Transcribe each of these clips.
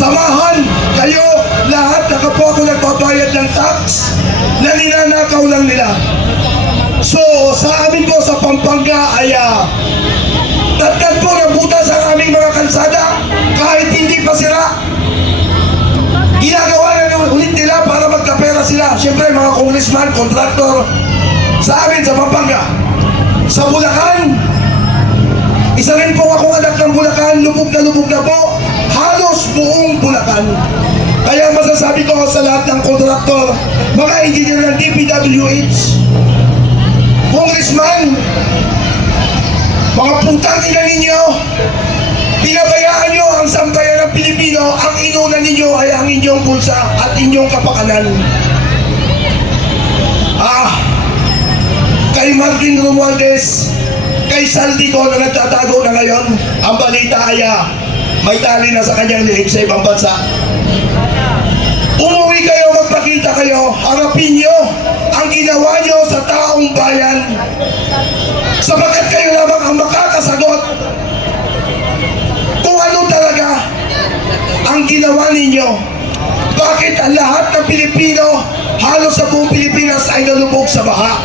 Samahan kayo lahat na kapwa ko nagbabayad ng tax na ninanakaw lang nila. So, sa amin po sa Pampanga ay tatag po ng butas ang aming mga kalsada kahit hindi pa sira. Ginagawa na ulit nila para magkapera sila. Siyempre mga congressman, kontraktor sa amin sa Pampanga. Sa Bulacan, isa rin po akong anak ng Bulacan, lubog na po, halos buong Bulacan. Kaya masasabi ko sa lahat ng kontraktor, mga engineer ng DPWH, congressman, mga putang ina ninyo, pinabayaan nyo ang sambayan ng Pilipino, ang inuna ninyo ay ang inyong bulsa at inyong kapakanan. Kay Martin Romualdez, kay Saldico na nagtatago na ngayon, ang balita ay may tali na sa kanyang liig sa ibang bansa. Umuwi kayo, magpakita kayo, harapin nyo ang ginawa nyo sa taong bayan, sapagkat kayo lamang ang makakasagot kung ano talaga ang ginawa ninyo. Bakit ang lahat ng Pilipino, halos sa buong Pilipinas ay nalubog sa baha?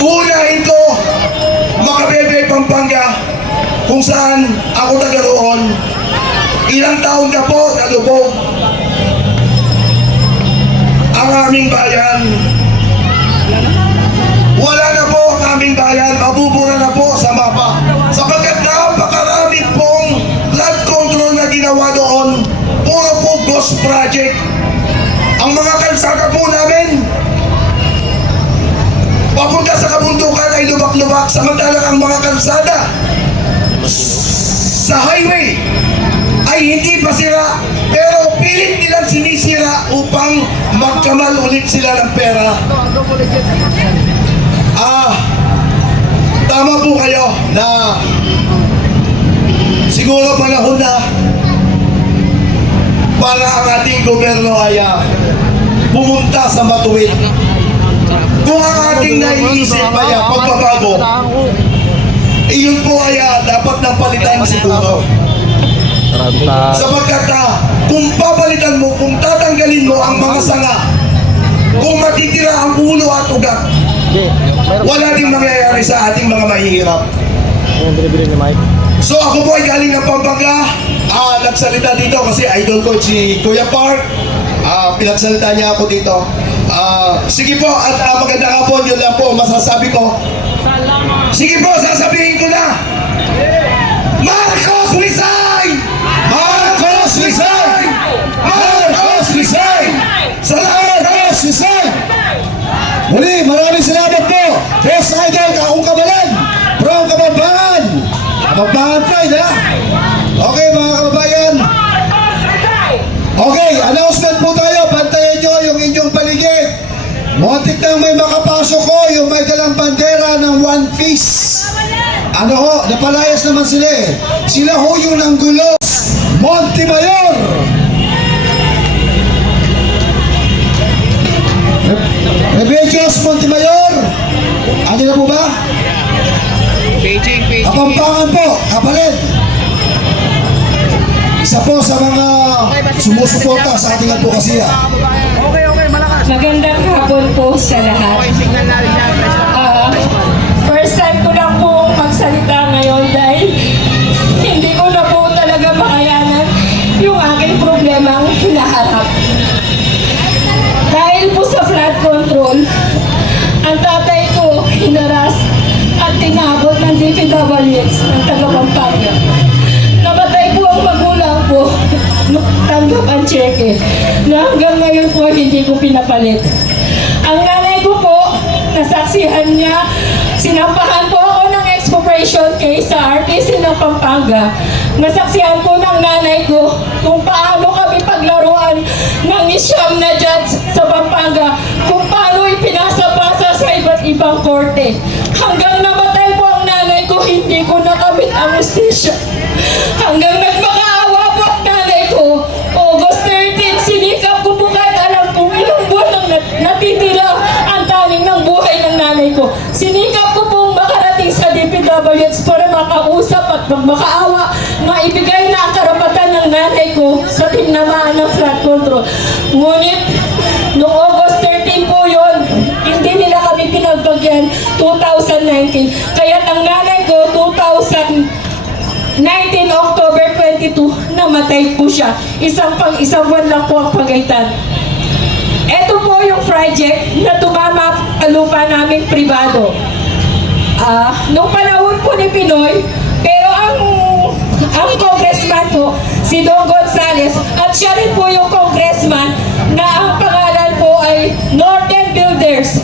Unahin ko, Makabebe, Pampanga, kung saan ako taga roon. Ilang taon na po nalubog ang aming bayan. Wala na po ang aming bayan, mabubura na po sa mapa. Sapagkat napakarami pong flood control na ginawa doon, puro po ghost project. Ang mga kalsada po namin, papunta sa kabundukan ay lubak-lubak, samantalang ang mga kalsada sa highway ay hindi pa sira, pero pilit nilang sinisira upang magkamal ulit sila ng pera. Tama po kayo na siguro panahon na para ang ating gobyerno ay pumunta sa matuwid. Kung ang ating naiisip ay pagbabago, iyon po ay dapat nang palitan siguro. Sapagkat kung papalitan mo, kung tatanggalin mo ang mga sanga, kung matitira ang ulo at ugat, wala din mangyayari sa ating mga mahihirap. So ako po ay galing ng Pampanga, nagsalita dito kasi idol ko si Kuya Park, pinagsalita niya ako dito. Sige po, at magandang hapon, yun lang po masasabi ko. Sige po, sasabihin ko na, Marcos resign! Marcos resign! Marcos resign! Salamat! Marcos resign! Muli, maraming salamat po. Boss Idol, Kakong Kabalan, from Kabambangan. Kabambangan Pride, ha? Okay, mga kababayan. Okay, announcement po tayo. Bantayan nyo yung inyong paligid. Muntik nang may makapasok ko, yung may dalang bandera ng One Piece. Ano ho, napalayas naman sila eh. Sila ho yung nanggulos. Montemayor. Rebellious Montemayor. Ano na po ba? Kapampangan po, Kapalit. Isa po sa mga sumusuporta sa ating advokasya. Okay, malakas. Magandang hapon po sa lahat. First time ko lang po magsalita ngayon dahil hindi ko na po talaga makayanan yung aking problemang hinaharap. Dahil po sa flood control, ang tatay ko hinaras at tinabot ng DPWH ng taga-Pampanga. Namatay po ang magulang ko, tanggap ang cheque, na hanggang ngayon po hindi ko pinapalit. Ang nanay ko po, nasaksihan niya, sinampahan po ako ng expropriation case sa RTC ng Pampanga. Nasaksihan po ng nanay ko kung paano kami paglaruan ng isyam na judge sa Pampanga, kung paano ipinasa-pasa sa iba't ibang korte. Hanggang namatay po ang nanay ko, hindi ko nakamit ang justisya. Hanggang nagmakaawa po ang nanay ko, August 13, sinikap ko po kahit alam kong ilang buwan ang natitira ang taning ng buhay ng nanay ko. Sinikap ko pong makarating sa DPWH para makausap at magmakaawa, maibigay na ang karapatan ng nanay ko sa tinamaan ng flood control. Ngunit, noong August 13 po yun, hindi nila kami pinagbagyan 2019. Kaya ang nanay ko, 2019 October 22, namatay po siya. Isang buwan lang po ang pagitan. Ito po yung project na tumama sa lupa naming pribado. Nung panahon po ni Pinoy, pero ang congressman po, si Don Gonzales, at siya rin po yung congressman na ang pangalan po ay Northern Builders.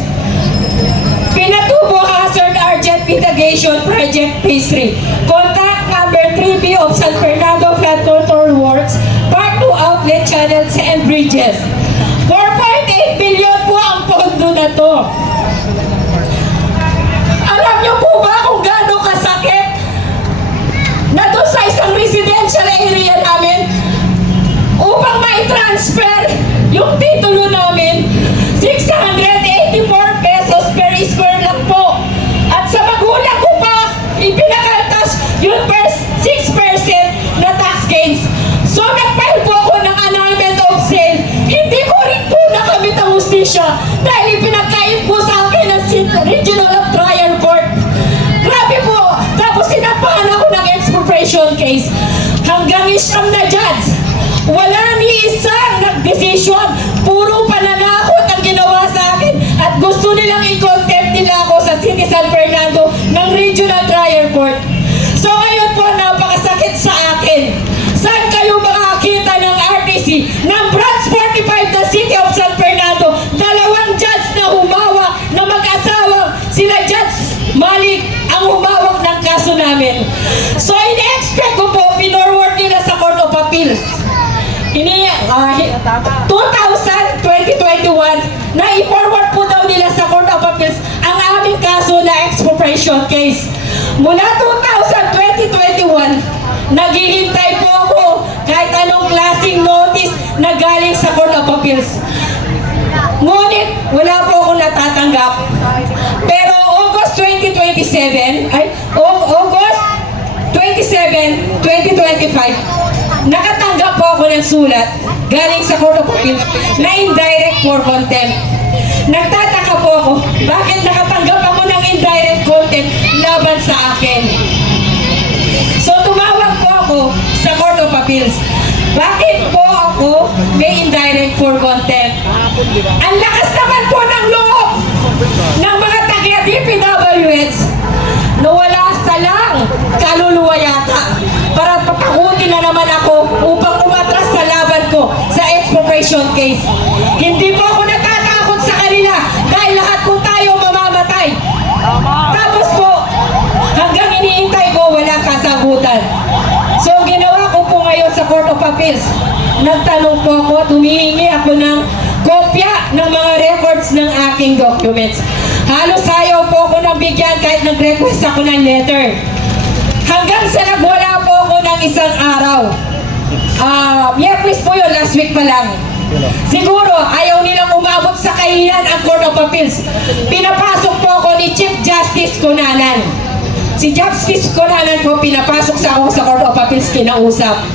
Pinatubo Hazard Argent Mitigation Project Phase 3. Contact number 3B of San Fernando Flood Control Works, Part 2 Outlet Channels and Bridges. 4.8 billion po ang pondo na to. Alam niyo po ba kung gaano kasakit na doon sa isang residential area namin upang mai-transfer yung titulo namin, 684 pesos per square lang po. At sa magulang ko pa, ipinakaltas yung 6% na tax gains. So nag-file po ako ng annulment of sale. Hindi ko rin po nakamit ang hustisya dahil ipinagkait po sa akin ng Regional of Trial Court. Grabe po! Tapos sinampahan ako ng expropriation case. Hanggang isyam na judge. Wala ni isang nag-decision. Puro pananakot ang ginawa sa akin at gusto nilang i-contempt nila ako sa City San Fernando ng Regional Trial Court. So ngayon po, napakasakit sa akin. Saan kayo makakita ng RTC ng Branch 45 na City of San Fernando? Dalawang judge na humawak na mag-asawang sila Judge Malik ang humawak ng kaso namin. So in-expect ko po, pinorward nila sa Court of Appeals. 2021, na i-forward po daw nila sa Court of Appeals ang aming kaso na expropriation case. Mula 2021, naghihintay po ako kahit anong klaseng notice na galing sa Court of Appeals. Ngunit, wala po akong natatanggap. Pero August 27, 2025, nakatanggap po ako ng sulat galing sa Court of Appeals na indirect for contempt. Nagtataka po ako, bakit nakatanggap ako ng indirect contempt laban sa akin? So tumawag po ako sa Court of Appeals. Bakit po ako may indirect for contempt? Ang lakas naman po ng loob ng mga taga-DPWH na wala salang kaluluwa yata para papakutin na naman ako upang umatras sa laban ko sa expropriation case. Hindi po ako natatakot sa kanila dahil lahat po tayo mamamatay. Tapos po, hanggang iniintay ko, wala kasagutan. So, ginawa ko po ngayon sa Court of Appeals. Nagtanong po ako, tumihingi ako ng kopya ng mga records ng aking documents. Halos ayaw po ako nang bigyan kahit nag-request ako ng letter. Hanggang sa nagwala po ako ng isang araw. Miyerkules po yun, last week pa lang. Siguro, ayaw nilang umabot sa kahiyan ang Court of Appeals. Pinapasok po ako ni Chief Justice Cunanan. Si Justice Cunanan po, pinapasok sa ako sa Court of Appeals, kinausap.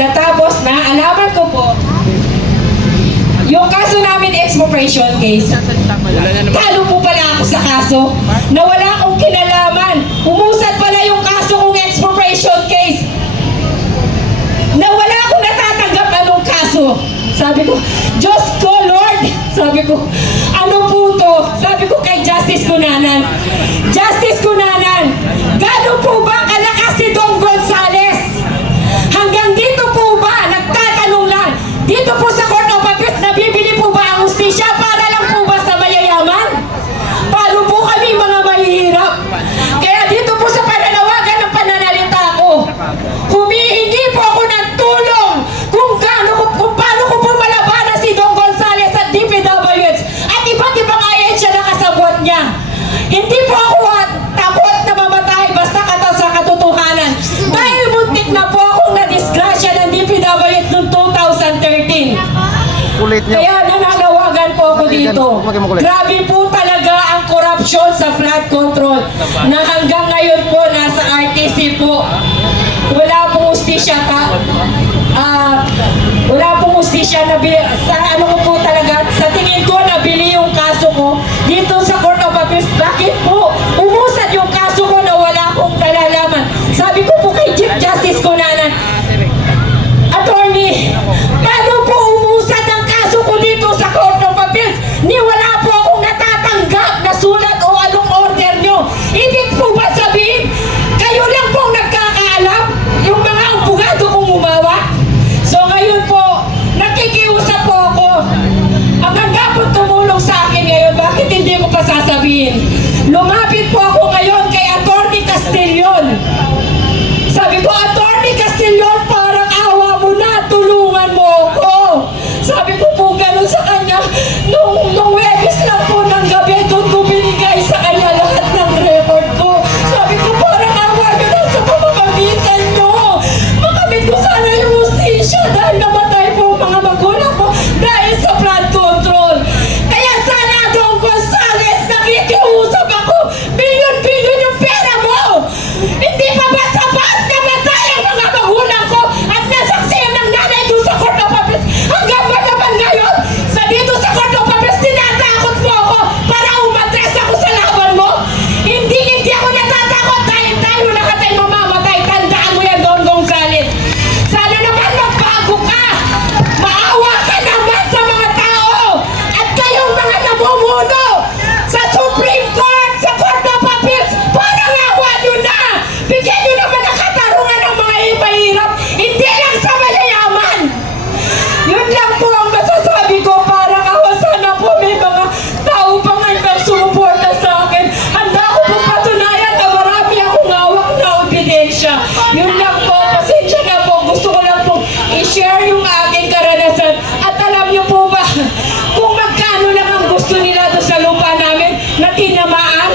Natapos na, alaman ko po, yung kaso namin expropriation case, talo po pala ako sa kaso na wala akong kinalaman. Umusad pala yung kaso kong expropriation case na wala akong natatanggap anong kaso. Sabi ko, Diyos ko, Lord! Sabi ko, ano po to? Sabi ko kay Justice Cunanan, Justice Cunanan, gano'n po ba kalakas si Don Gonzales? Hanggang dito po ba? Nagtatanong lang. Dito po sa Court of Appeals, nabibili po ba ang hustisya para lang po ba sa mayayaman? Paano po kami mga mahihirap? Kaya dito po sa pananawagan ng pananalita ko, humihingi po ako ng tulong kung paano ko po malabanan si Don Gonzales at DPWH at iba't ibang ahensya na kasabwat niya. Hindi po ako takot na mamatay basta sa katotohanan. Dahil muntik na po akong nadisgrasya ng DPWH noong 2013. Kulit niya. Kaya nananawagan po ako dito. Grabe po talaga ang korupsyon sa flood control na hanggang ngayon po nasa RTC po. Wala pong hustisya pa. ebidensya na sa ano ko po talaga, sa tingin ko nabili yung kaso ko dito sa Court of Appeals. Bakit po umusad yung kaso ko na wala akong nalalaman? Sabi ko po kay Chief Justice Cunanan, Attorney, paano po umusad ang kaso ko dito sa Court of Appeals? Ni wala po akong natatanggap na sulat o anong order nyo. Ibig po ba sabihin, kayo lang pong nagkakaalam? Yung mga abogado kong umawa? So ngayon po, nakikiusap po ako. Ang handa po tumulong sa akin ngayon, bakit hindi ko pa sasabihin? Lumapit po ako ngayon kay Attorney Castillon. Sabi ko, Attorney Castillon, parang awa mo na, tulungan mo ako. Sabi ko po gano'n sa kanya, nung Webes lang po ng gabi, doon ko binigay sa kanya lahat ng record ko. Sabi ko, parang awa nyo na sa pamamagitan nyo. Makamit ko sana yung justisya dahil namatay po ang mga magulang ko dahil sa flood control. Kaya sana, Don Gonzales, nakikiusap ako, bilyon-bilyon yung pera mo. Hindi pa ba sapat namatay ang mga magulang ko at nasaksiyan ng nanay doon sa Court of Appeals? Hanggang ba naman ngayon, sa dito sa Court of Appeals, tinatakot mo ako para umatres ako sa laban mo? Hindi ako natatakot dahil tayo lahat ay mamamatay. Tandaan mo yan, Don Gonzales. Sana naman magbago ka. Maawa ka naman sa mga tao at kayong mga namumuno sa Supreme Court, sa Court of Appeals. Parang awa nyo na. Bigyan nyo naman ang katarungan ng mga mahirap, hindi lang sa mayayaman. Yun lang po ang masasabi ko. Parang awa, sana po may mga tao pang handang sumuporta sa akin. Handa ko po patunayan na marami akong hawak na ebidensya. Yun lang po, pasensya na po. Gusto ko lang po i-share yung aking karanasan. At alam niyo po ba, kung magkano lang ang gusto nila doon sa lupa namin na tinamaan?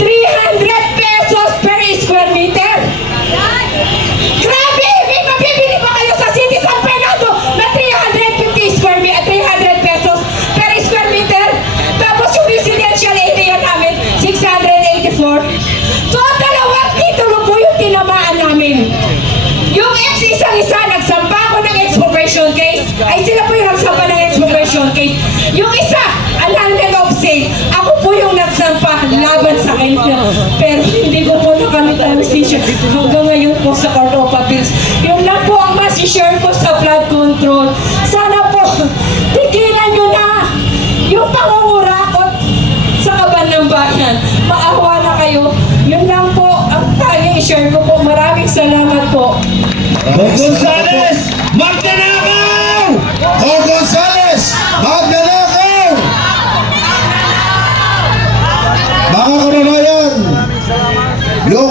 300 pesos per square meter. Grabe! May mabibili pa kayo sa City San Fernando na 350 square meter, 300 pesos per square meter. Tapos yung residential area namin, 684. So, dalawang titulo po yung tinamaan namin. Yung isang-isa, nagsampa ako ng expropriation case. Ay, sila po yung nagsampa ng expropriation case. Yung isa, annulment of sale. Ako po yung nagsampa laban sa kanila. Pero hindi ko po nakamit ang decision hanggang ngayon po sa Court of Appeals. Yun lang po ang masishare ko sa flood control. Sana po, tigilan nyo na yung pangungurakot sa kaban ng bayan. Maawa na kayo. Yun lang po ang tanging share ko po. Maraming salamat po. Don Gonzales, Magnanakaw! Don Gonzales, magnanakaw! Mga kababayan, yung